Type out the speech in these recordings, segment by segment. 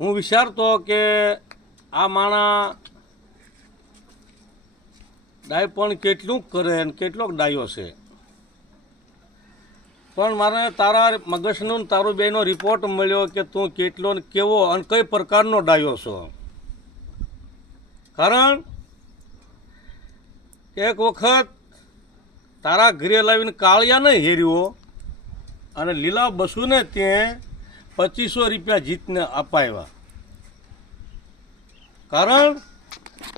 હું વિચારતો કે આ માણા ડાય પણ કેટલું કરે અને કેટલોક ડાયો છે. પણ મારે તારા મગજનો તારું બેનો રિપોર્ટ મળ્યો કે તું કેટલો ને કેવો અને કઈ પ્રકારનો ડાયો છો. કારણ એક વખત તારા ઘરે લાવીને કાળિયાને હેર્યો અને લીલા બસુને ત્યાં પચીસો રૂપિયા જીતને અપાવ્યા કારણ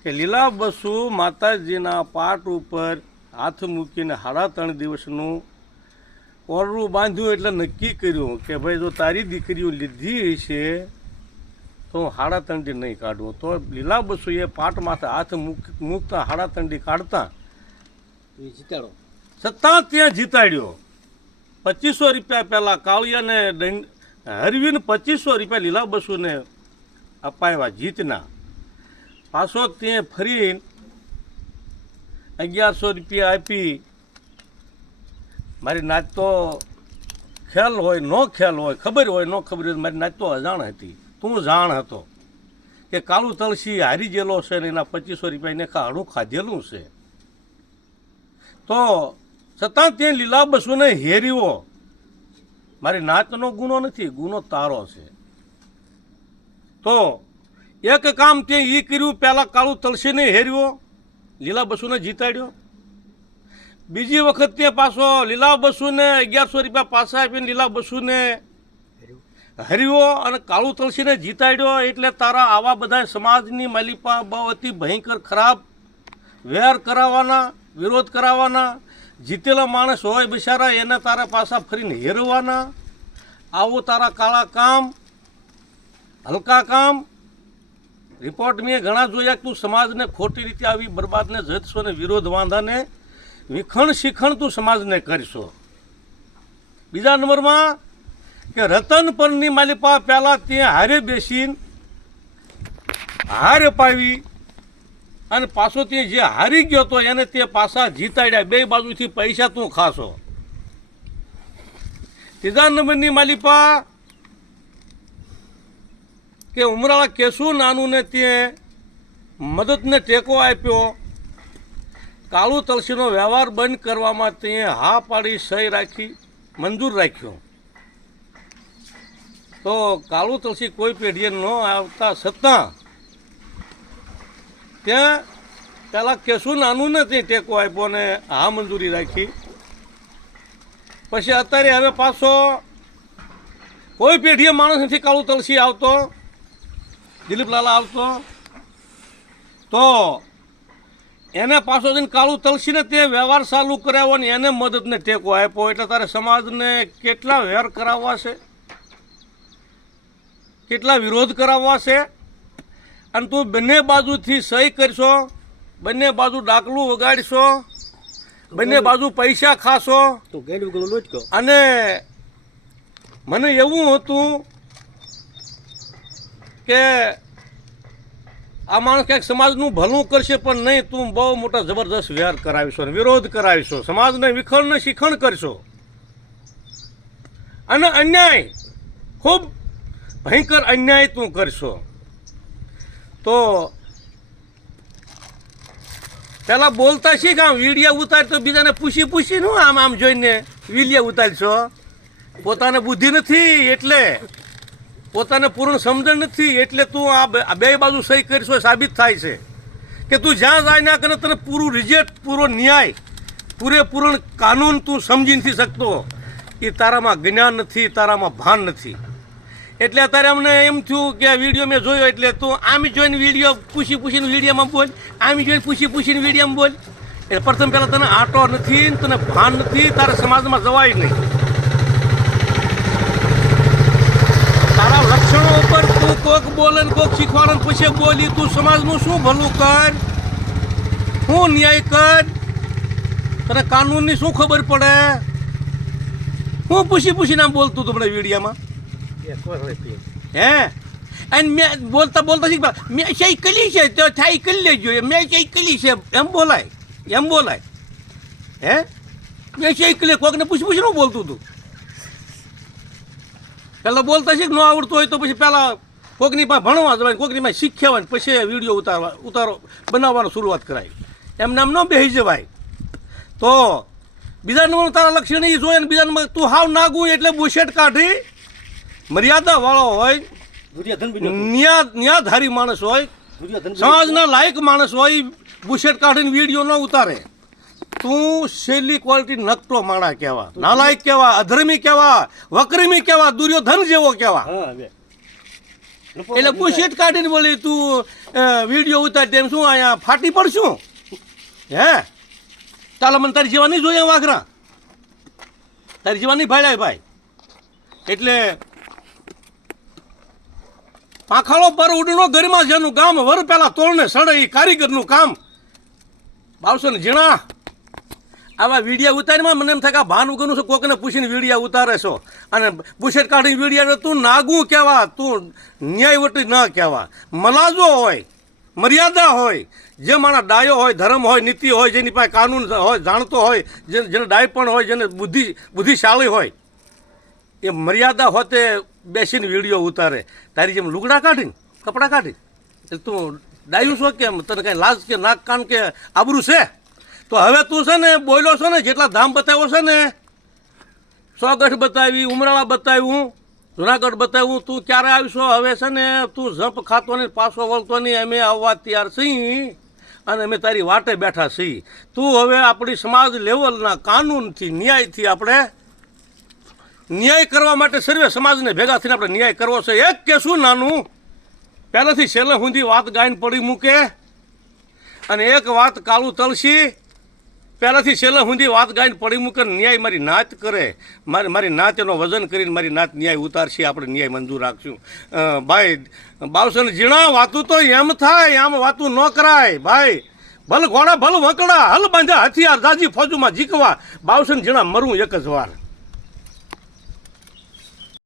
કે લીલા બસુ માતાજીના પાટ ઉપર હાથ મૂકીને સાડા ત્રણ દિવસનું ઓરડું બાંધ્યું એટલે નક્કી કર્યું કે ભાઈ જો તારી દીકરીઓ લીધી છે તો હું હાડા તંડી નહીં કાઢું. તો લીલા બસુ એ પાટ માથે હાથ મૂક મૂકતા હાડા તંડી કાઢતા જીતાડો. છતાં ત્યાં જીતાડ્યો. પચીસો રૂપિયા પહેલાં કાળિયાને દંડ હરવીને પચીસો રૂપિયા લીલા બસુને અપાવ્યા જીતના. પાછો તે ફરી અગિયારસો રૂપિયા આપી. મારી નાચ તો ખ્યાલ હોય, ન ખ્યાલ હોય, ખબર હોય, ન ખબર હોય, મારી નાચ તો અજાણ હતી. તું જાણ હતો કે કાળું તલસી હારી ગયેલો છે ને એના પચીસો રૂપિયા એને કાળું ખાધેલું છે. તો છતાં તે લીલા બસુને હેર્યો. મારી નાતનો ગુનો નથી, ગુનો તારો છે. તો એક કામ તે એ કર્યું પહેલાં કાળું તલસીને હેર્યો, લીલા બસુને જીતાડ્યો. બીજી વખત તે પાછો લીલા બસુને અગિયારસો રૂપિયા પાછા આપીને લીલા બસુને હર્યો અને કાળું તલસીને જીતાડ્યો એટલે તારા આવા બધા સમાજની માલિપા બહુ અતિ ભયંકર ખરાબ વેર કરાવવાના, વિરોધ કરાવવાના જીતેલા માણસ હોય બિચારા, એને તારા પાછા ફરીને હેરવાના? આવું તારા કાળા કામ, હલકા કામ. રિપોર્ટ મેં ઘણા જોયા તું સમાજને ખોટી રીતે આવી બરબાદને જતશો ને વિરોધ વાંધાને, વિખણ શિખણ તું સમાજને કરશો. બીજા નંબરમાં કે રતન પરની માલિપા પહેલાં ત્યાં હારે બેસીને હારે અપાવી અને પાછો તે જે હારી ગયો તો એને તે પાછા જીતાડ્યા. બે બાજુથી પૈસા તું ખાશો. ત્રીજા નંબરની માલિપા કે ઉમરાળા કેશુ નાનું ને તે મદદને ટેકો આપ્યો. કાળુ તલસીનો વ્યવહાર બંધ કરવામાં તે હા પાડી સહી રાખી, મંજૂર રાખ્યો. તો કાળુ તલસી કોઈ પેઢીએ ન આવતા છતાં ત્યાં પેલા કેશું નાનું નથી ટેકો આપ્યો ને હા મંજૂરી રાખી. પછી અત્યારે હવે પાછો કોઈ પેઢીએ માણસ નથી કાળું તલસી આવતો દિલીપ લાલા આવતો. તો એને પાછો જઈને કાળું તલસીને તે વ્યવહાર ચાલુ કરાવ્યો ને એને મદદને ટેકો આપ્યો. એટલે તારે સમાજને કેટલા વેર કરાવવા છે? કેટલા વિરોધ કરાવવા છે? અને તું બંને બાજુથી સહી કરશો બંને બાજુ ડાકલું વગાડશો બંને બાજુ પૈસા ખાશો. અને મને એવું હતું કે આ માણસ ક્યાંક સમાજનું ભલું કરશે પણ નહીં તું બહુ મોટા જબરદસ્ત વ્યવહાર કરાવીશો અને વિરોધ કરાવીશો. સમાજને વિખણ ને શિખણ કરશો. અને અન્યાય ખૂબ ભયંકર અન્યાય તું કરશો. તો પેલા બોલતા શીખ, આમ વીડિયા ઉતાર તો બીજાને પૂછી પૂછીને નું આમ આમ જોઈને વીડિયા ઉતારશો. પોતાને બુદ્ધિ નથી એટલે પોતાને પૂર્ણ સમજણ નથી એટલે તું આ બે- બાજુ સહી કરશો સાબિત થાય છે. કે તું જ્યાં જાય ના કરે તને પૂરું રિઝલ્ટ પૂરો ન્યાય, પૂરેપૂરણ કાનૂન તું સમજી નથી શકતો. એ તારામાં જ્ઞાન નથી, તારામાં ભાન નથી. એટલે અત્યારે અમને એમ થયું કે વીડિયો મેં જોયો એટલે તું આમ જોઈને વીડિયો પૂછી પૂછીને વિડીયોમાં બોલ, આમ જોઈને પૂછી પૂછીને વિડીયોમાં બોલ. એટલે પ્રથમ પહેલાં તને આટો નથી તને ભાન નથી, તારા સમાજમાં જવાય નહીં. તારા લક્ષણો ઉપર તું કોક બોલે કોક શીખવાડે પૂછે બોલી, તું સમાજનું શું ભલું કર? શું ન્યાય કર? તને કાનૂનની શું ખબર પડે? હું પૂછી પૂછીને આમ બોલતું તું મને વિડીયામાં. હે? અને બોલતા બોલતા શીખ મેં સહી કલી છે? તો થાય કરી લેજો. મેં સહી કલી છે? એમ બોલાય એમ બોલાય. હે? મેં સહી કલી? કોકને પૂછ પૂછ હું બોલતું હતું પહેલાં બોલતા શીખ, ન આવડતું હોય તો પછી પહેલાં કોકની પાસે ભણવા જવાય કોકની પાસે શીખ્યા હોય પછી વીડિયો ઉતારવા, ઉતારો, બનાવવાનો શરૂઆત કરાય. એમને નામ ન બેસી જવાય. તો બીજા નંબર તારા લક્ષણ એ જોઈએ ને બીજા નંબર તું હાવ નાગું એટલે બુશેટ કાઢી મર્યાદા વાળો હોય ન્યાધારી માણસ હોય સમાજના લાયક માણસ હોય બુશેટ કાઢીને વીડિયો ન ઉતારે. તું શૈલી ક્વોલિટી નકટો માણા કહેવા નાલાયક કહેવા અધર્મી કહેવા વક્રમી કહેવા દુર્યોધન જેવો કહેવા. એટલે બુશેટ કાઢીને બોલી તું વીડિયો ઉતાર તેમ શું અહીંયા ફાટી પડશું? હે? ચાલો મને તારી જીવાની જોઈએ વાઘરા? તારી જીવાની ભાઈ ભાઈ. એટલે પાંખાળો પર ઉડનો ગરમા જેનું ગામ વર પેલા તોડને સડે એ કારીગરનું કામ. બાવસો ને ઝીણા. આવા વિડીયા ઉતારીમાં મને એમ થાય કે ભાન વગરનું છે, કોકને પૂછીને વિડીયા ઉતારે છો. અને બુશેટ કાઢીને વિડીયા તું નાગું કહેવા તું ન્યાયવટી ન કહેવા મલાજો હોય, મર્યાદા હોય, જે માણસ ડાયો હોય, ધર્મ હોય, નીતિ હોય, જેની પાસે કાનૂન હોય, જાણતો હોય જેને ડાયપણ હોય, જેને બુદ્ધિ બુદ્ધિશાળી હોય, એ મર્યાદા હોતે બેસીને વીડિયો ઉતારે. તારી જેમ લુગડા કાઢીને, કપડાં કાઢી એટલે તું ડાયું છો કેમ? તને કાંઈ લાજ કે નાક કાન કે આબરું છે? તો હવે તું છે ને બોલ્યો છો ને, જેટલા ધામ બતાવ્યો છે ને સોગઠ બતાવી, ઉમરાળા બતાવ્યું, જુનાગઢ બતાવ્યું, તું ક્યારે આવીશો? હવે છે ને તું ઝંપ ખાતો નહીં પાછો વળતો નહીં અમે આવવા તૈયાર છીએ અને અમે તારી વાટે બેઠા છીએ. તું હવે આપણી સમાજ લેવલના કાનૂનથી, ન્યાયથી આપણે ન્યાય કરવા માટે સર્વે સમાજને ભેગા થઈને આપણે ન્યાય કરવો છે. એક કે શું નાનું, પહેલેથી છેલ્લે સુધી વાત ગાયન પડી મૂકે અને એક વાત કાળું તલસી પહેલાંથી છેલ્લે સુધી વાત ગાઈને પડી મૂકે ન્યાય મારી નાત કરે. મારી મારી નાત એનો વજન કરીને મારી નાત ન્યાય ઉતારશે, આપણે ન્યાય મંજૂર રાખશું. ભાઈ બાવસન ઝીણા વાતું તો એમ થાય, આમ વાતું ન કરાય. ભાઈ ભલ ઘોડા ભલ વકડા હલ બાંધ્યા હથિયાર, દાજી ફોજુમાં જીકવા. બાવસન ઝીણા મરવું એક જ વાર.